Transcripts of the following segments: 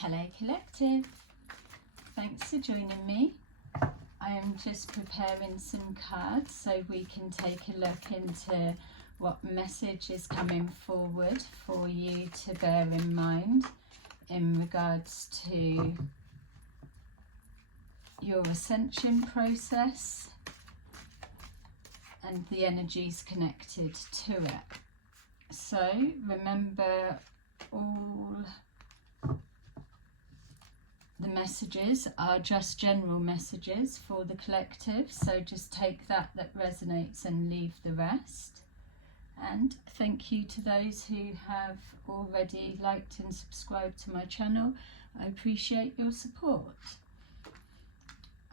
Hello Collective, thanks for joining me. I am just preparing some cards so we can take a look into what message is coming forward for you to bear in mind in regards to your ascension process and the energies connected to it. So remember, all the messages are just general messages for the collective, so just take that resonates and leave the rest. And thank you to those who have already liked and subscribed to my channel. I appreciate your support.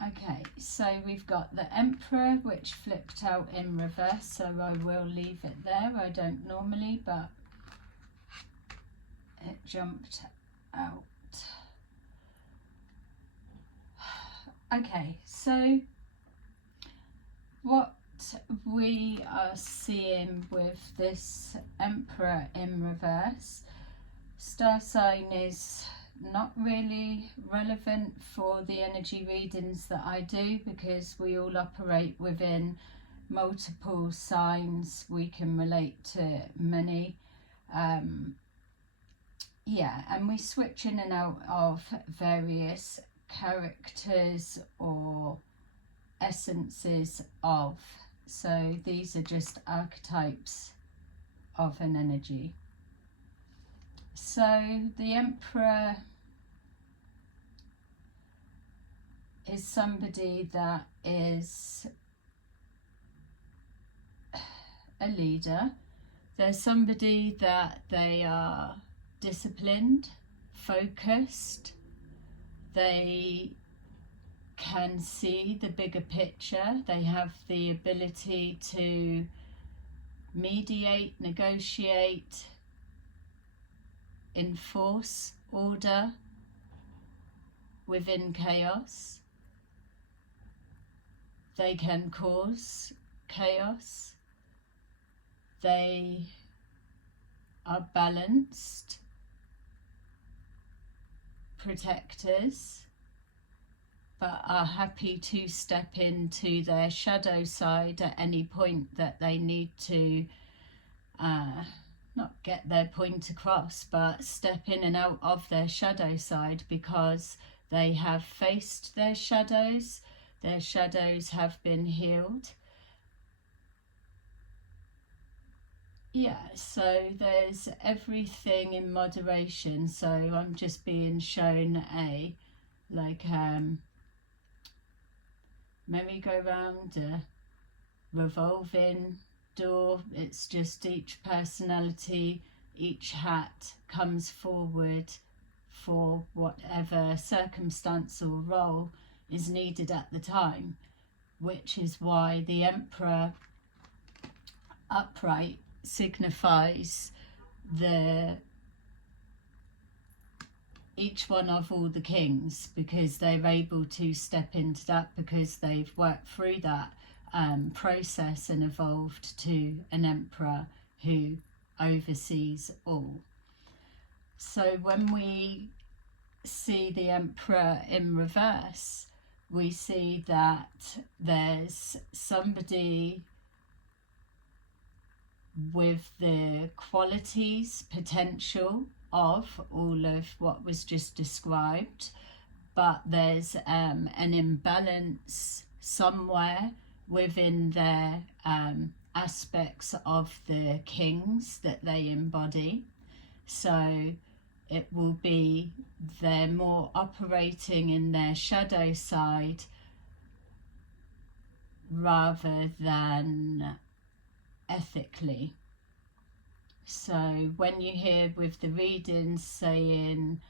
Okay, so we've got the Emperor, which flipped out in reverse, so I will leave it there. I don't normally, but it jumped out. Okay, so what we are seeing with this Emperor in reverse, star sign is not really relevant for the energy readings that I do because we all operate within multiple signs. We can relate to many. Yeah, and we switch in and out of various characters or essences of, so these are just archetypes of an energy. So the Emperor is somebody that is a leader. They're somebody that they are disciplined, focused. They can see the bigger picture. They have the ability to mediate, negotiate, enforce order within chaos. They can cause chaos. They are balanced protectors, but are happy to step into their shadow side at any point that they need to not get their point across, but step in and out of their shadow side because they have faced their shadows have been healed. Yeah, so there's everything in moderation. So I'm just being shown a merry-go-round, a revolving door. It's just each personality, each hat comes forward for whatever circumstance or role is needed at the time, which is why the Emperor upright signifies each one of all the kings, because they're able to step into that because they've worked through that process and evolved to an emperor who oversees all. So when we see the Emperor in reverse, we see that there's somebody with the qualities, potential of all of what was just described, but there's an imbalance somewhere within their aspects of the kings that they embody. So it will be they're more operating in their shadow side rather than ethically. So when you hear with the readings saying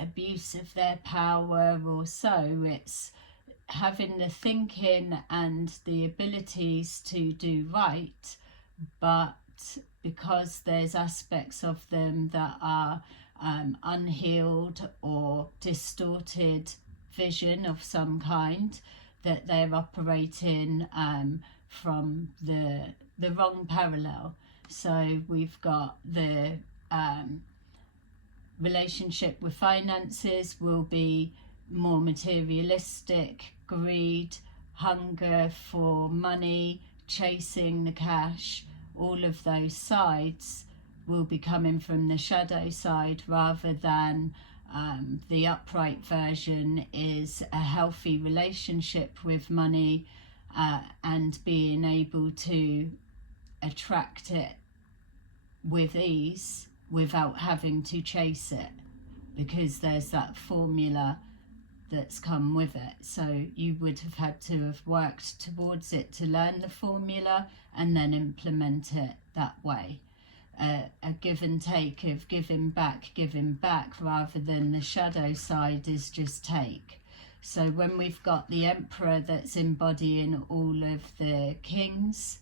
abuse of their power or so, it's having the thinking and the abilities to do right, but because there's aspects of them that are unhealed or distorted vision of some kind, that they're operating from the wrong parallel. So we've got the relationship with finances will be more materialistic, greed, hunger for money, chasing the cash. All of those sides will be coming from the shadow side, rather than the upright version is a healthy relationship with money, and being able to attract it with ease without having to chase it, because there's that formula that's come with it. So you would have had to have worked towards it to learn the formula and then implement it that way. A give and take of giving back, rather than the shadow side is just take. So when we've got the Emperor that's embodying all of the kings,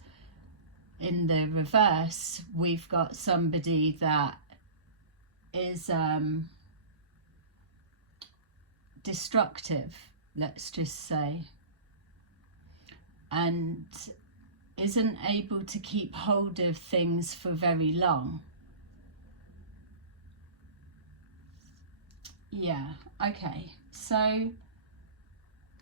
in the reverse, we've got somebody that is destructive, let's just say, and isn't able to keep hold of things for very long. Yeah, okay, so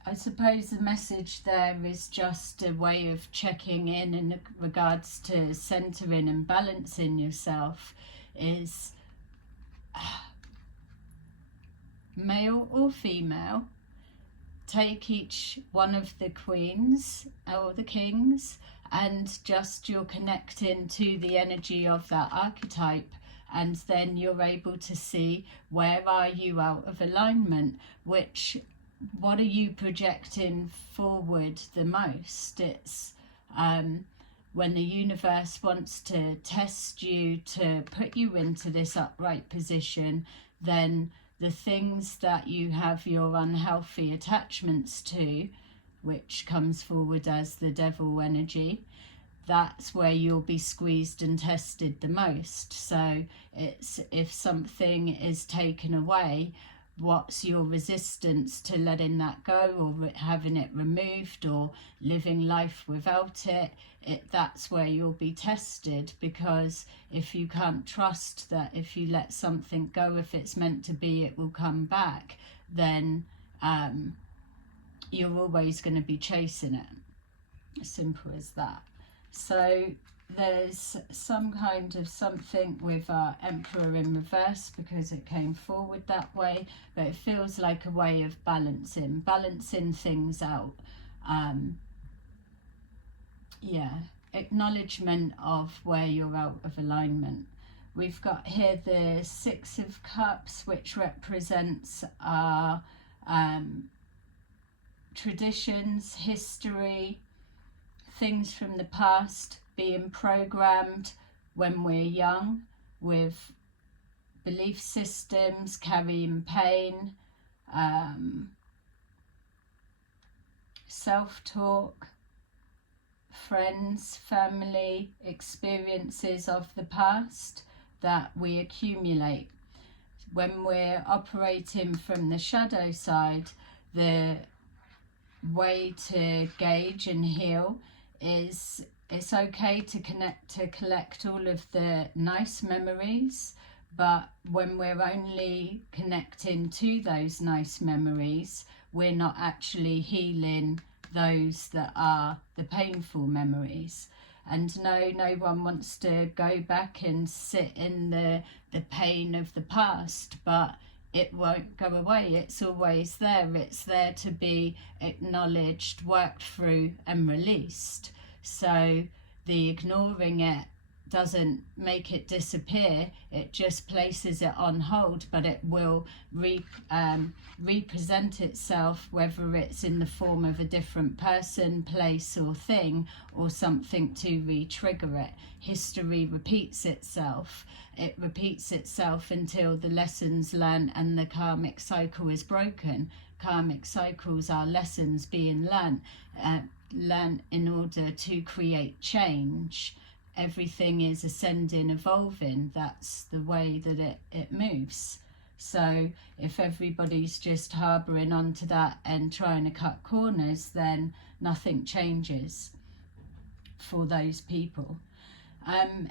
I suppose the message there is just a way of checking in regards to centering and balancing yourself, is male or female, take each one of the queens or the kings, and just you're connecting to the energy of that archetype, and then you're able to see where are you out of alignment, what are you projecting forward the most. It's when the universe wants to test you, to put you into this upright position, then the things that you have your unhealthy attachments to, which comes forward as the devil energy, that's where you'll be squeezed and tested the most. So it's, if something is taken away, what's your resistance to letting that go, or having it removed, or living life without it? That's where you'll be tested, because if you can't trust that if you let something go, if it's meant to be, it will come back, then you're always going to be chasing it. Simple as that. So there's some kind of something with our Emperor in reverse, because it came forward that way, but it feels like a way of balancing things out. Yeah, acknowledgement of where you're out of alignment. We've got here the Six of Cups, which represents our traditions, history, things from the past, being programmed when we're young with belief systems, carrying pain, self-talk, friends, family, experiences of the past that we accumulate. When we're operating from the shadow side, the way to gauge and heal is, it's okay to collect all of the nice memories, but when we're only connecting to those nice memories, we're not actually healing those that are the painful memories. And no one wants to go back and sit in the pain of the past, but it won't go away. It's always there. It's there to be acknowledged, worked through and released. So the ignoring it doesn't make it disappear, it just places it on hold, but it will represent itself, whether it's in the form of a different person, place or thing, or something to re-trigger it. History repeats itself. It repeats itself until the lessons learned and the karmic cycle is broken. Karmic cycles are lessons being learned in order to create change. Everything is ascending, evolving. That's the way that it moves. So if everybody's just harboring onto that and trying to cut corners, then nothing changes for those people.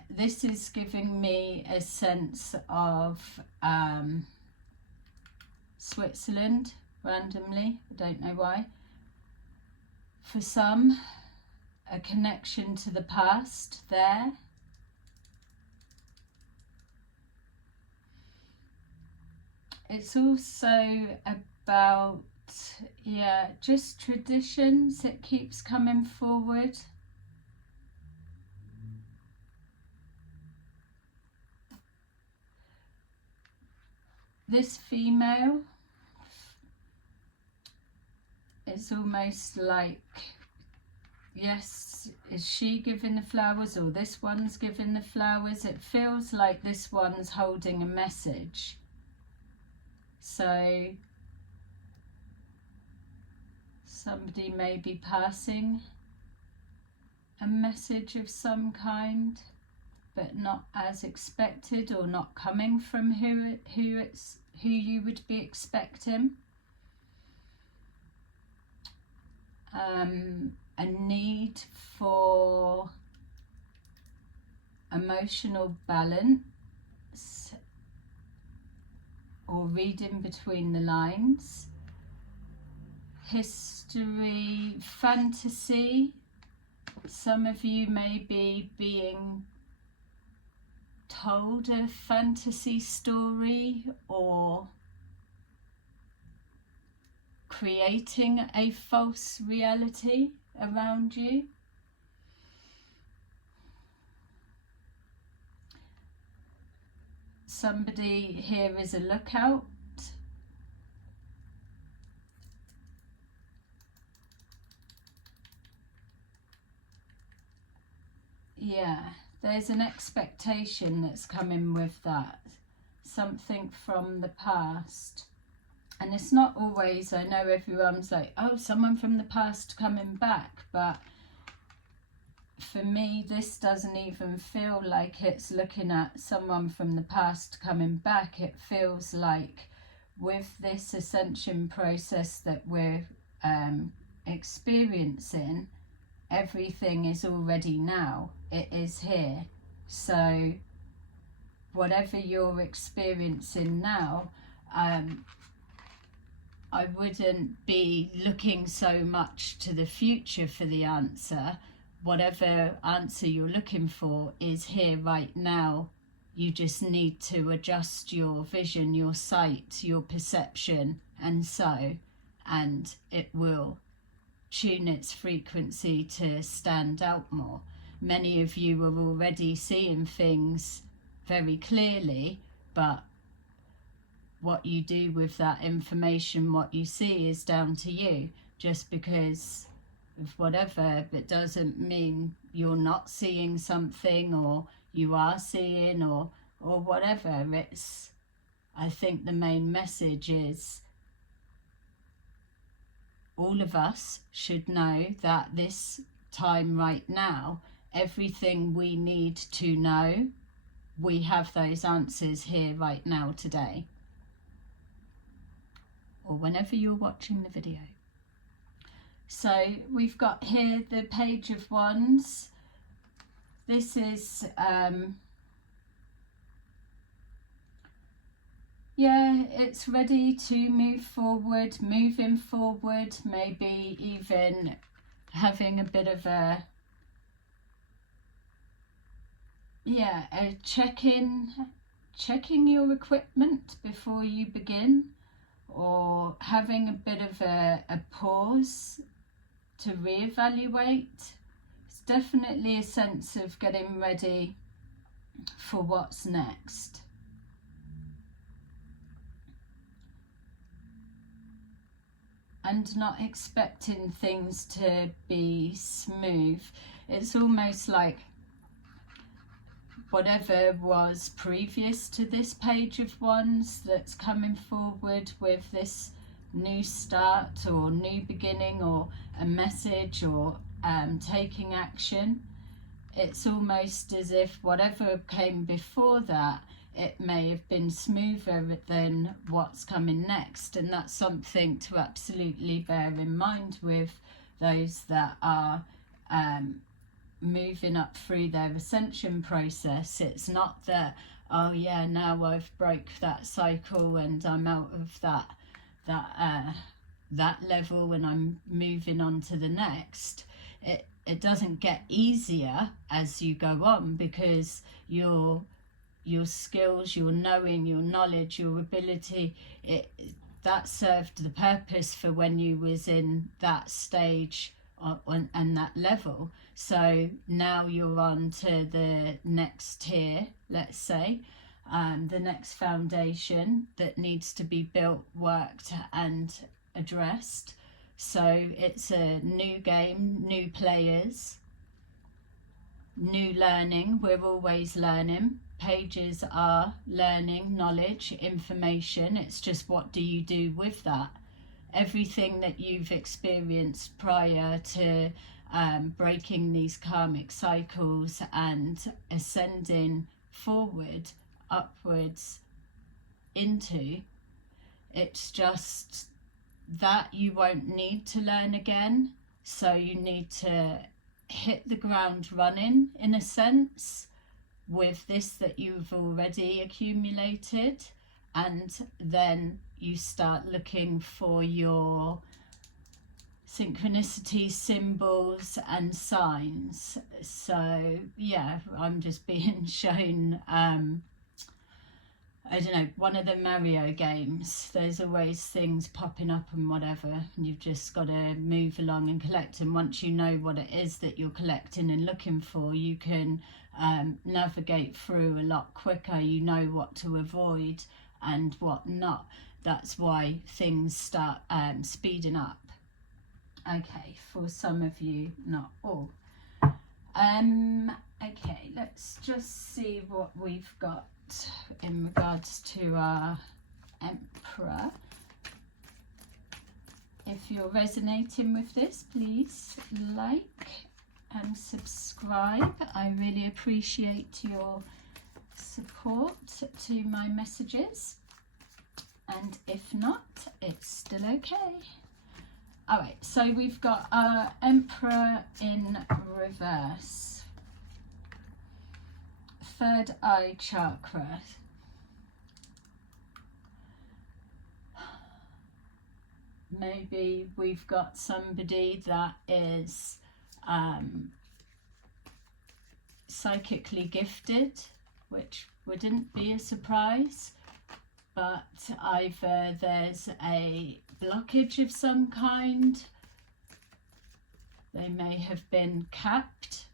This is giving me a sense of Switzerland randomly. I don't know why. For some, a connection to the past there. It's also about, yeah, just traditions. It keeps coming forward. This female is almost like, yes, is she giving the flowers or this one's giving the flowers? It feels like this one's holding a message. So somebody may be passing a message of some kind, but not as expected, or not coming from who you would be expecting. A need for emotional balance, or reading between the lines. History, fantasy. Some of you may be being told a fantasy story, or creating a false reality around you. Somebody here is a lookout. Yeah, there's an expectation that's coming with that. Something from the past. And it's not always, I know everyone's like, oh, someone from the past coming back. But for me, this doesn't even feel like it's looking at someone from the past coming back. It feels like with this ascension process that we're experiencing, everything is already now. It is here. So whatever you're experiencing now, I wouldn't be looking so much to the future for the answer. Whatever answer you're looking for is here right now. You just need to adjust your vision, your sight, your perception, and it will tune its frequency to stand out more. Many of you are already seeing things very clearly, but what you do with that information, what you see, is down to you. Just because of whatever, it doesn't mean you're not seeing something, or you are seeing, or whatever. It's, I think the main message is all of us should know that this time right now, everything we need to know, we have those answers here right now today, or whenever you're watching the video. So we've got here the Page of Wands. This is yeah, it's ready to move forward, moving forward, maybe even having a bit of a checking your equipment before you begin, or having a bit of a pause to reevaluate. It's definitely a sense of getting ready for what's next. And not expecting things to be smooth. It's almost like whatever was previous to this Page of Wands that's coming forward with this new start or new beginning or a message or taking action. It's almost as if whatever came before that, it may have been smoother than what's coming next. And that's something to absolutely bear in mind with those that are moving up through their ascension process. It's not that, oh yeah, now I've broke that cycle and I'm out of that level and I'm moving on to the next. It doesn't get easier as you go on, because your skills, your knowing, your knowledge, your ability, that served the purpose for when you was in that stage and that level. So now you're on to the next tier, let's say, the next foundation that needs to be built, worked and addressed. So it's a new game, new players, new learning. We're always learning. Pages are learning, knowledge, information. It's just, what do you do with that? Everything that you've experienced prior to breaking these karmic cycles and ascending forward, upwards into, it's just that you won't need to learn again. So you need to hit the ground running, in a sense, with this that you've already accumulated, and then you start looking for your synchronicity symbols and signs. So yeah, I'm just being shown I don't know, one of the Mario games. There's always things popping up and whatever, and you've just got to move along and collect. And once you know what it is that you're collecting and looking for, you can navigate through a lot quicker. You know what to avoid and what not. That's why things start speeding up. Okay, for some of you, not all. Okay, let's just see what we've got in regards to our Emperor. If you're resonating with this, please like and subscribe. I really appreciate your support to my messages, and if not, it's still okay. Alright, so we've got our Emperor in reverse. Third eye chakra. Maybe we've got somebody that is psychically gifted, which wouldn't be a surprise, but either there's a blockage of some kind. They may have been capped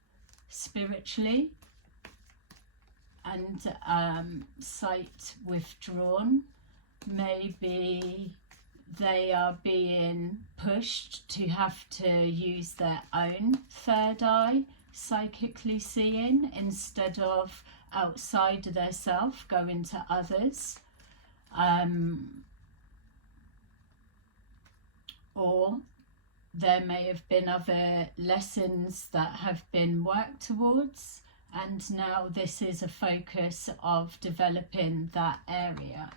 spiritually and sight withdrawn. Maybe they are being pushed to have to use their own third eye, psychically seeing, instead of outside of their self, going to others. Or there may have been other lessons that have been worked towards, and now this is a focus of developing that area.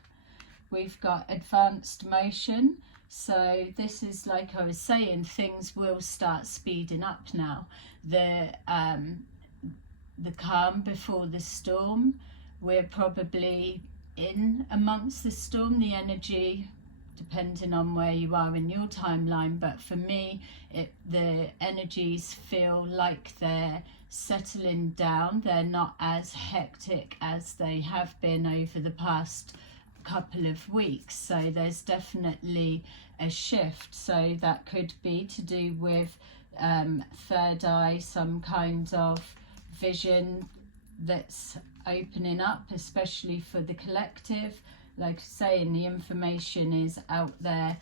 We've got advanced motion, so this is, like I was saying, things will start speeding up now. The calm before the storm. We're probably in amongst the storm, the energy, depending on where you are in your timeline, but for me, the energies feel like they're settling down. They're not as hectic as they have been over the past couple of weeks, so there's definitely a shift. So that could be to do with third eye, some kind of vision that's opening up, especially for the collective. Like I say, the information is out there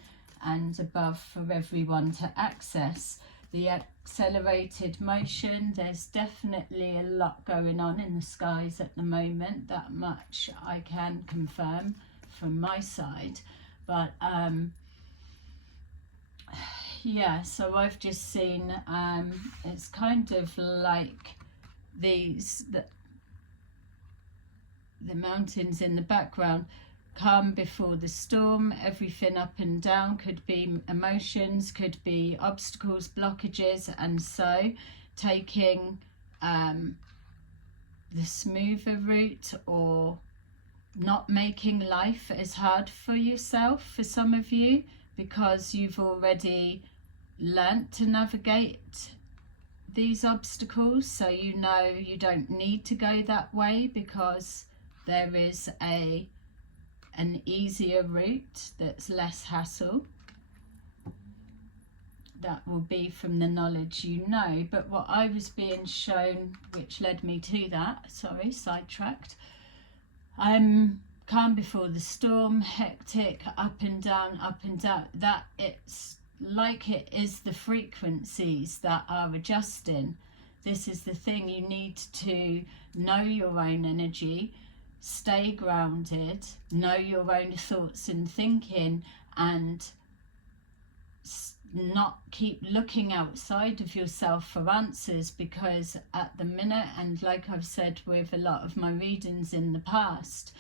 and above for everyone to access. The accelerated motion, there's definitely a lot going on in the skies at the moment. That much I can confirm from my side. But yeah, so I've just seen it's kind of like the mountains in the background. Calm before the storm, everything up and down, could be emotions, could be obstacles, blockages, and so taking the smoother route, or not making life as hard for yourself for some of you, because you've already learnt to navigate these obstacles, so you know you don't need to go that way, because there is an easier route that's less hassle. That will be from the knowledge you know. But what I was being shown, which led me to that, sorry, sidetracked, calm before the storm, hectic, up and down, that it's like it is the frequencies that are adjusting. This is the thing, you need to know your own energy, stay grounded, know your own thoughts and thinking, and not keep looking outside of yourself for answers, because at the minute, and like I've said with a lot of my readings in the past,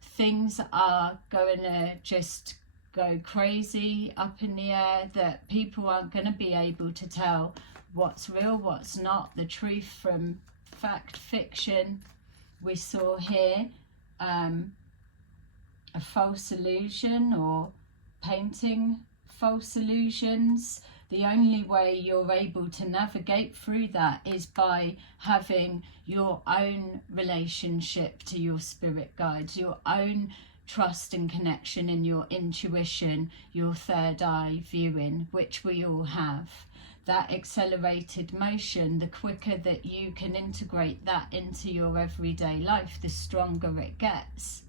things are going to just go crazy up in the air, that people aren't going to be able to tell what's real, what's not, the truth from fact, fiction. We saw here a false illusion, or painting false illusions. The only way you're able to navigate through that is by having your own relationship to your spirit guides, your own trust and connection in your intuition, your third eye viewing, which we all have. That accelerated motion, the quicker that you can integrate that into your everyday life, the stronger it gets.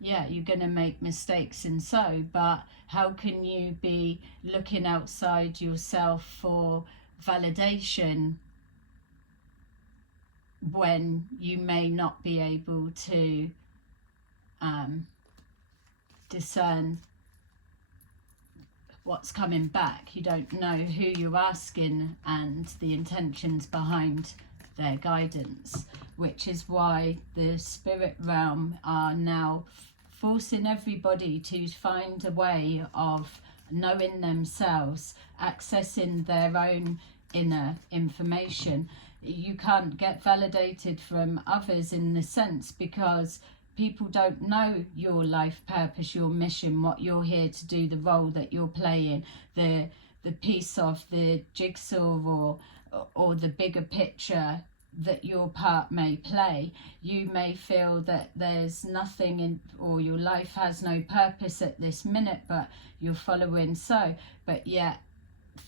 Yeah, you're going to make mistakes and so, but how can you be looking outside yourself for validation when you may not be able to discern what's coming back? You don't know who you're asking and the intentions behind their guidance, which is why the spirit realm are now forcing everybody to find a way of knowing themselves, accessing their own inner information. You can't get validated from others in the sense, because people don't know your life purpose, your mission, what you're here to do, the role that you're playing, the piece of the jigsaw, or the bigger picture that your part may play. You may feel that there's nothing in, or your life has no purpose at this minute, but you're following so. But yet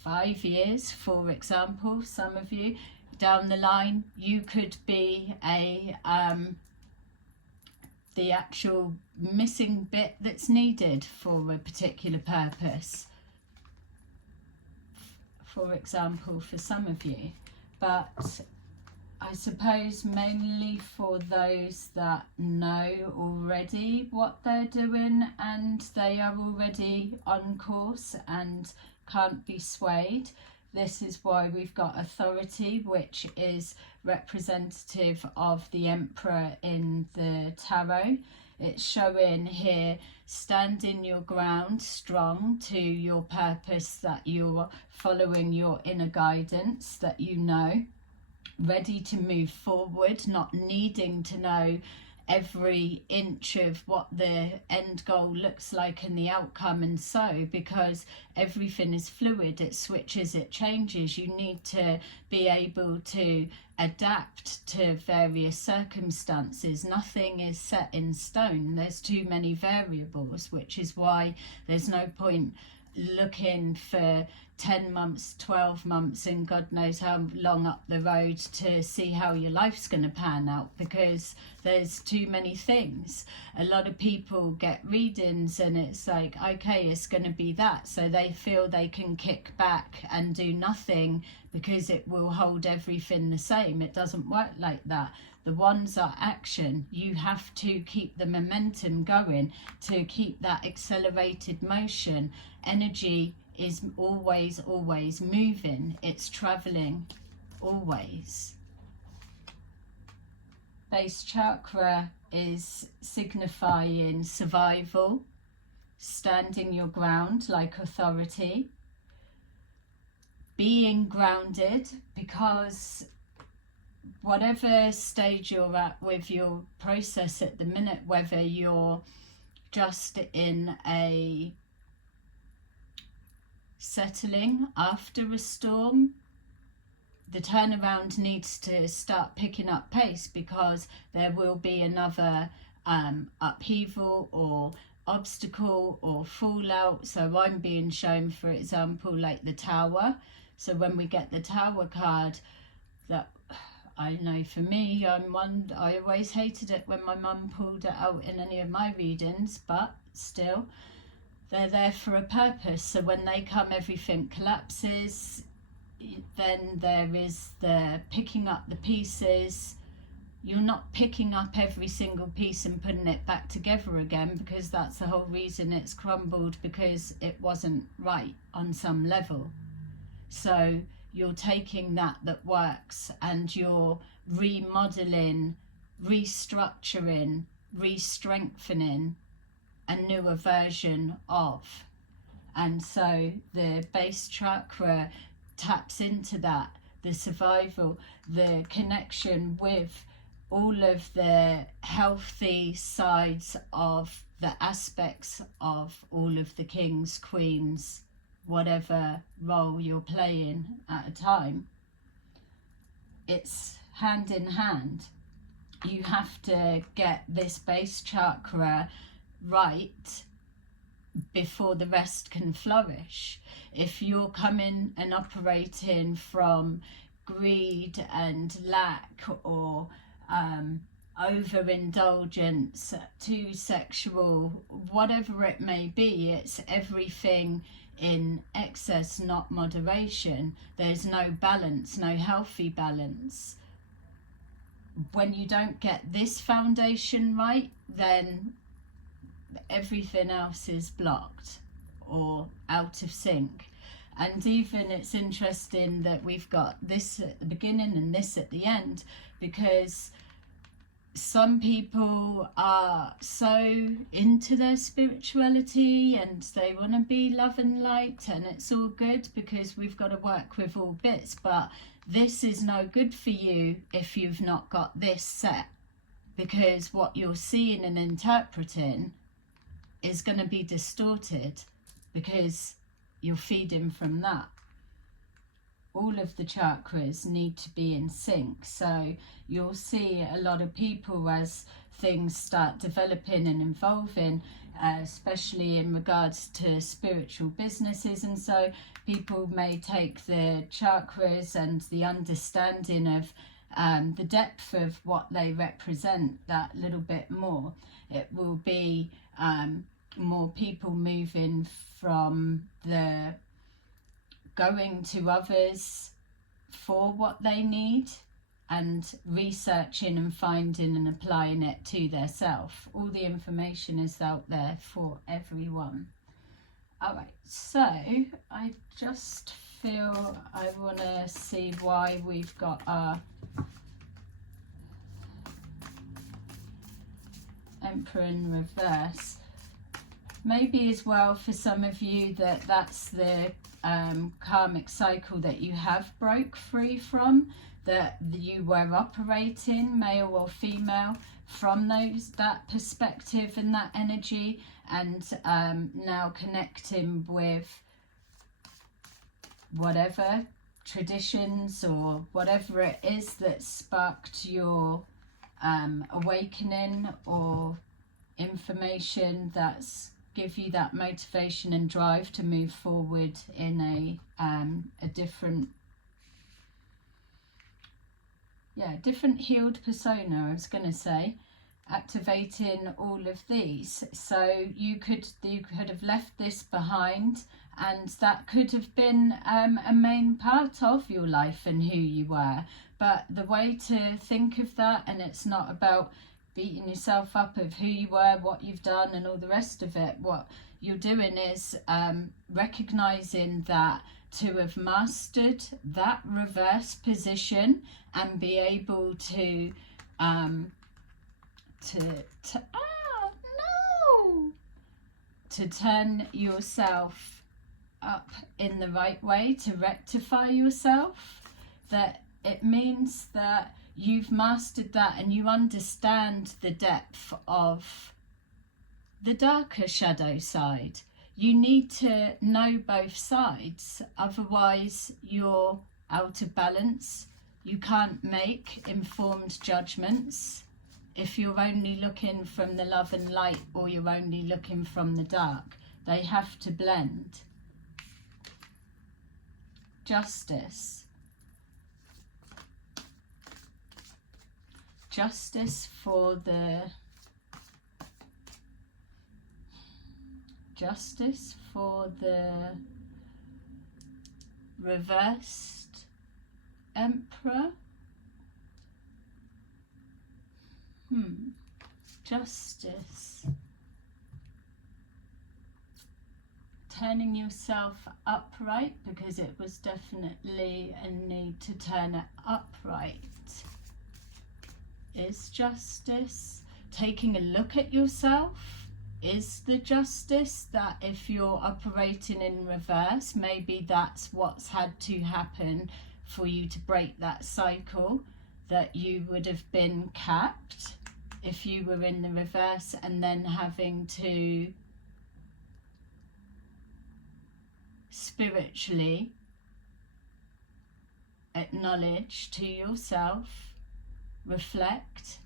5 years, for example, some of you down the line, you could be the actual missing bit that's needed for a particular purpose, for example, for some of you. But I suppose mainly for those that know already what they're doing, and they are already on course and can't be swayed. This is why we've got authority, which is representative of the Emperor in the tarot. It's showing here, standing your ground strong to your purpose, that you're following your inner guidance, that you know, ready to move forward, not needing to know every inch of what the end goal looks like and the outcome, and so, because everything is fluid, it switches, it changes. You need to be able to adapt to various circumstances. Nothing is set in stone. There's too many variables, which is why there's no point looking for 10 months, 12 months, and God knows how long up the road to see how your life's going to pan out, because there's too many things. A lot of people get readings and it's like, okay, it's going to be that, so they feel they can kick back and do nothing because it will hold everything the same. It doesn't work like that. The ones are action. You have to keep the momentum going, to keep that accelerated motion. Energy is always moving. It's traveling always. Base chakra is signifying survival, standing your ground like authority, being grounded, because whatever stage you're at with your process at the minute, whether you're just in a settling after a storm, the turnaround needs to start picking up pace, because there will be another upheaval or obstacle or fallout. So I'm being shown, for example, like the Tower. So when we get the Tower card, that I know for me, I always hated it when my mum pulled it out in any of my readings, but still, they're there for a purpose. So when they come, everything collapses. Then there is the picking up the pieces. You're not picking up every single piece and putting it back together again, because that's the whole reason it's crumbled, because it wasn't right on some level. So you're taking that works, and you're remodeling, restructuring, re-strengthening a newer version of. And so the base chakra taps into that, the survival, the connection with all of the healthy sides of the aspects of all of the kings, queens, whatever role you're playing at a time. It's hand in hand. You have to get this base chakra right before the rest can flourish. If you're coming and operating from greed and lack, or overindulgence, too sexual, whatever it may be, it's everything in excess, not moderation. There's no balance, no healthy balance. When you don't get this foundation right, then everything else is blocked or out of sync. And even it's interesting that we've got this at the beginning and this at the end, because some people are so into their spirituality and they want to be love and light, and it's all good because we've got to work with all bits, but this is no good for you if you've not got this set, because what you're seeing and interpreting is going to be distorted because you're feeding from that. All of the chakras need to be in sync. So you'll see a lot of people, as things start developing and evolving, especially in regards to spiritual businesses, and so people may take the chakras and the understanding of the depth of what they represent that little bit more. It will be more people moving from the going to others for what they need, and researching and finding and applying it to their self. All the information is out there for everyone. All right, so I just feel I want to see why we've got our Emperor in reverse. Maybe as well for some of you that's the karmic cycle that you have broke free from, that you were operating, male or female, from that perspective and that energy, and now connecting with whatever traditions or whatever it is that sparked your awakening, or information that's give you that motivation and drive to move forward in a different healed persona, I was going to say, activating all of these. So you could have left this behind, and that could have been a main part of your life and who you were. But the way to think of that, and it's not about beating yourself up of who you were, what you've done and all the rest of it, what you're doing is recognizing that to have mastered that reverse position and be able to turn yourself up in the right way to rectify yourself, that it means that you've mastered that and you understand the depth of the darker shadow side. You need to know both sides, otherwise you're out of balance. You can't make informed judgments if you're only looking from the love and light or you're only looking from the dark. They have to blend. Justice. Justice for the reversed Emperor. Justice. Turning yourself upright, because it was definitely a need to turn it upright, is justice. Taking a look at yourself is the justice, that if you're operating in reverse, maybe that's what's had to happen for you to break that cycle, that you would have been capped if you were in the reverse, and then having to spiritually acknowledge to yourself, reflect,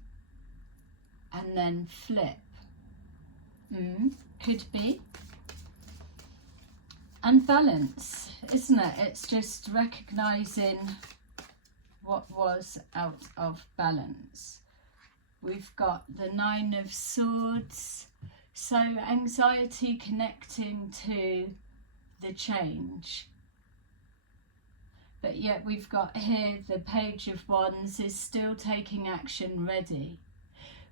and then flip. Could be. And balance, isn't it? It's just recognizing what was out of balance. We've got the Nine of Swords, so anxiety connecting to the change. But yet we've got here the Page of Wands is still taking action ready.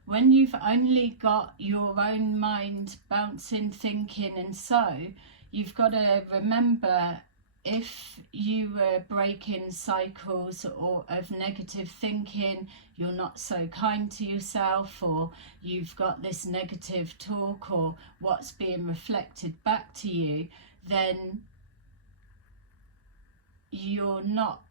When you've only got your own mind bouncing, thinking, and so you've got to remember, if you were breaking cycles or of negative thinking, you're not so kind to yourself, or you've got this negative talk or what's being reflected back to you, then you're not,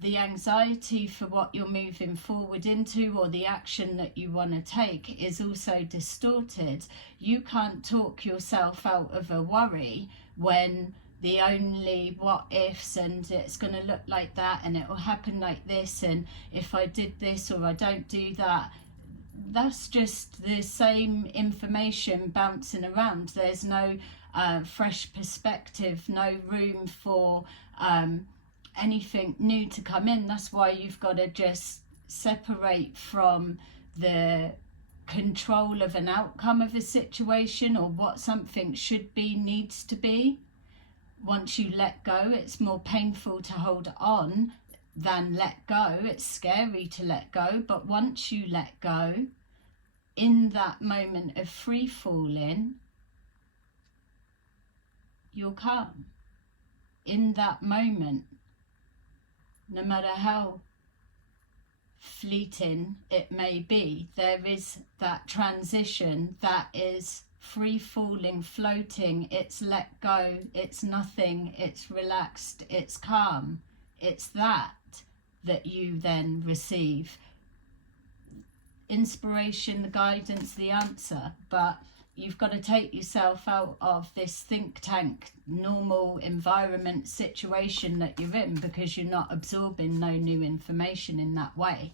the anxiety for what you're moving forward into or the action that you want to take is also distorted. You can't talk yourself out of a worry when the only what ifs, and it's going to look like that, and it will happen like this, and if I did this or I don't do that, that's just the same information bouncing around. There's no fresh perspective, no room for anything new to come in. That's why you've got to just separate from the control of an outcome of a situation or what something should be, needs to be. Once you let go, it's more painful to hold on than let go. It's scary to let go, but once you let go, in that moment of free falling, you're calm. In that moment, no matter how fleeting it may be, there is that transition that is free falling, floating. It's let go, it's nothing, it's relaxed, it's calm. It's that you then receive inspiration, the guidance, the answer. But you've got to take yourself out of this think tank, normal environment situation that you're in, because you're not absorbing no new information in that way.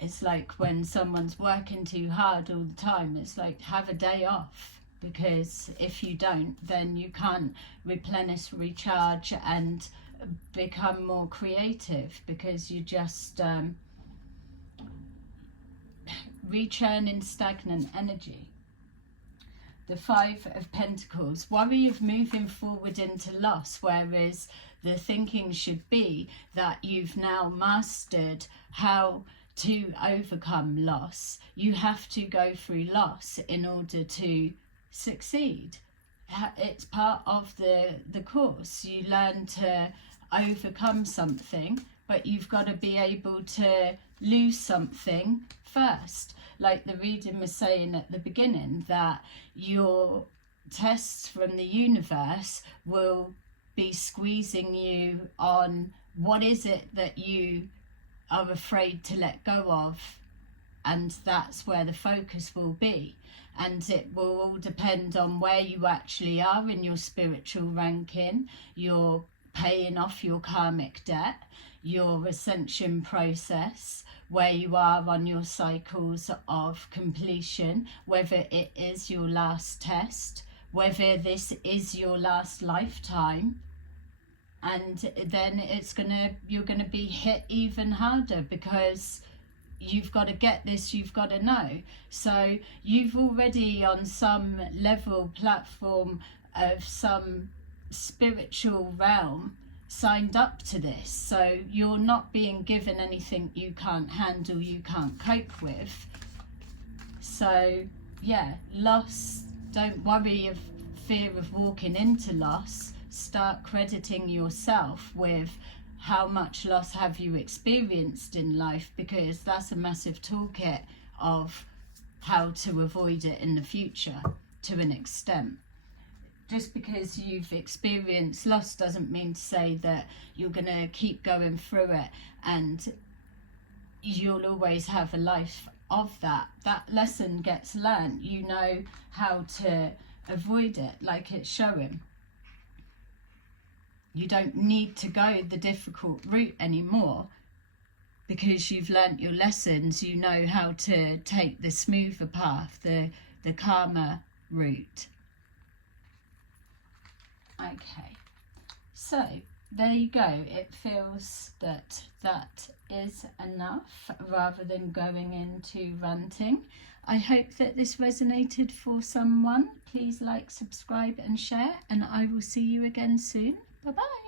It's like when someone's working too hard all the time, it's like, have a day off, because if you don't, then you can't replenish, recharge, and become more creative, because you just rechurning stagnant energy. The Five of Pentacles, worry of moving forward into loss, whereas the thinking should be that you've now mastered how to overcome loss. You have to go through loss in order to succeed. It's part of the course. You learn to overcome something, but you've got to be able to lose something first. Like the reading was saying at the beginning, that your tests from the universe will be squeezing you on what is it that you are afraid to let go of, and that's where the focus will be. And it will all depend on where you actually are in your spiritual ranking, your paying off your karmic debt, your ascension process, where you are on your cycles of completion, whether it is your last test, whether this is your last lifetime. And then you're gonna be hit even harder, because you've got to get this, you've got to know. So you've already on some level, platform of some spiritual realm, signed up to this. So you're not being given anything you can't handle, you can't cope with. So yeah, loss, don't worry of fear of walking into loss. Start crediting yourself with how much loss have you experienced in life, because that's a massive toolkit of how to avoid it in the future to an extent. Just because you've experienced loss doesn't mean to say that you're going to keep going through it and you'll always have a life of that. That lesson gets learned. You know how to avoid it, like it's showing. You don't need to go the difficult route anymore, because you've learnt your lessons. You know how to take the smoother path, the calmer route. Okay, so there you go. It feels that that is enough, rather than going into ranting. I hope that this resonated for someone. Please like, subscribe and share, and I will see you again soon. Bye-bye.